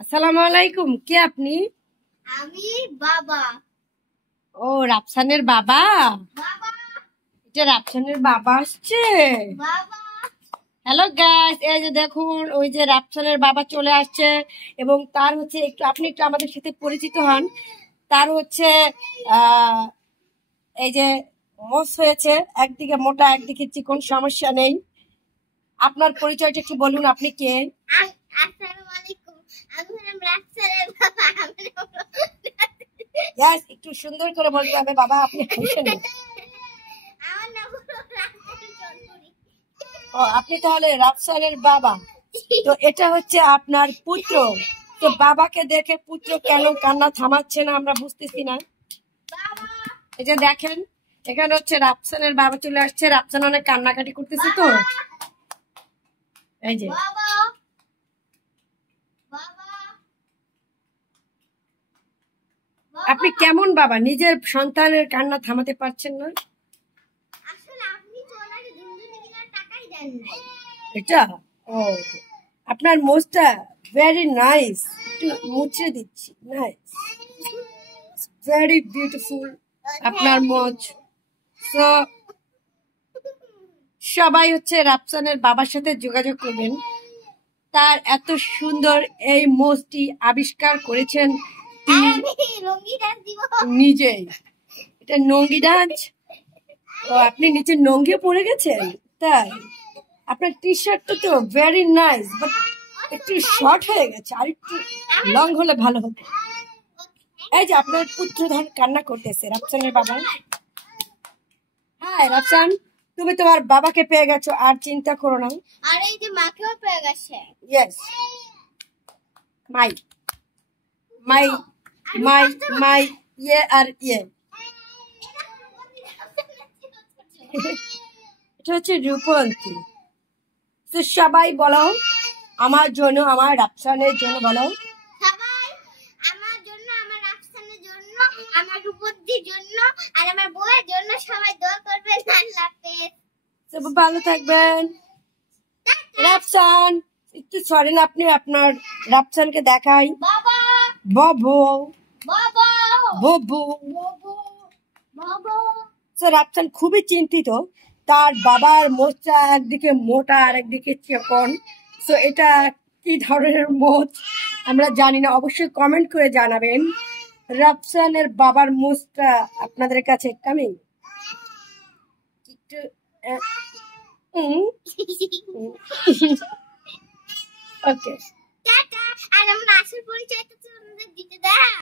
আসসালামু আলাইকুম। কে আপনি? আমি বাবা। ও, রাফসানের বাবা। বাবা এটা রাফসানের বাবা আসছে। বাবা হ্যালো গাইস, এই যে দেখুন, ওই যে রাফসানের বাবা চলে আসছে। এবং তার হচ্ছে আপনি একটু আমাদের সাথে পরিচিত হন। তার হচ্ছে আহ এই যে মোষ হয়েছে, একদিকে মোটা একদিকে চিকন, সমস্যা নেই। আপনার পরিচয়টা একটু বলুন, আপনি কে? আসসালামু আলাইকুম। আমি হলাম রাফসানের বাবা। গাইস, একটু সুন্দর করে বলতে হবে। বাবা, আপনি হাসেন না। আমার নাম হলো রাফসান চৌধুরী। ও, আপনি তাহলে রাফসানের বাবা। তো এটা হচ্ছে আপনার পুত্র। তো বাবাকে দেখে পুত্র কেন কান্না থামাচ্ছে না আমরা বুঝতেছি না। বাবা এই যে দেখেন, এখানে হচ্ছে রাফসানের বাবা চলে আসছে। রাফসান অনেক কান্নাকাটি করতেছে। তো এই যে বাবা বাবা আপনি কেমন বাবা, নিজের সন্তানের কান্না থামাতে পারছেন না? আসলে আপনি তো ওনাকে ঝুনঝুনি কেনার টাকাই দেন নাই। এটা ও, আপনার মোজটা ভেরি নাইস। একটু মুছে দিচ্ছি। নাইস, ভেরি বিউটিফুল আপনার মোজ। তো সবাই হচ্ছে রাফসানের বাবার সাথে যোগাযোগ করবেন। তার এত সুন্দর এই মোজটি আবিষ্কার করেছেন তিনি আমি রঙ্গি ডান্স দিব। নিজেই। এটা নঙ্গি ডান্স। ও, আপনি নিচে নঙ্গি পড়ে গেছেন তাই? আপনার টি শার্টটা তো ভেরি নাইস, বাট একটু শর্ট হয়ে গেছে, আর একটু লং হলে ভালো হতো। এই যে আপনার পুত্রধন কান্না করতেছে, রাফসানের বাবা। হ্যাঁ রাফসান, তুমি তোমার বাবাকে পেয়ে গেছো, আর চিন্তা করো না। আর এই যে মাকেও পেয়ে গেছে। ইয়েস, মাই মাই মাই মাই ইয়ে আর ইয়ে। এটা হচ্ছে রূপন্তী। তো সবাই বলো আমার জন্য, আমার রাফসানের জন্য বলো। সবাই আমার জন্য, আমার রাফসানের জন্য, আমার রূপন্তীর জন্য আর আমার বউয়ের জন্য সবাই দোয়া করবেন। আল্লাহ হাফেজ। সবাই ভালো থাকবেন। রাফসান, একটু সরেন, আপনি আপনার রাফসানকে দেখাই। বাবা বাবু বাবা বাবু। বাবা বাবা তো রাফসান খুবই চিন্তিত। তার বাবার মোচটা একদিকে মোটা আর একদিকে চিকন। তো এটা কি ধরনের মোচ আমরা জানি না, অবশ্যই কমেন্ট করে জানাবেন। রাফসানের বাবার মোচটা আপনাদের কাছে কেমন? একটু ওকে। টাটা। আর আমরা আসল পরিচয়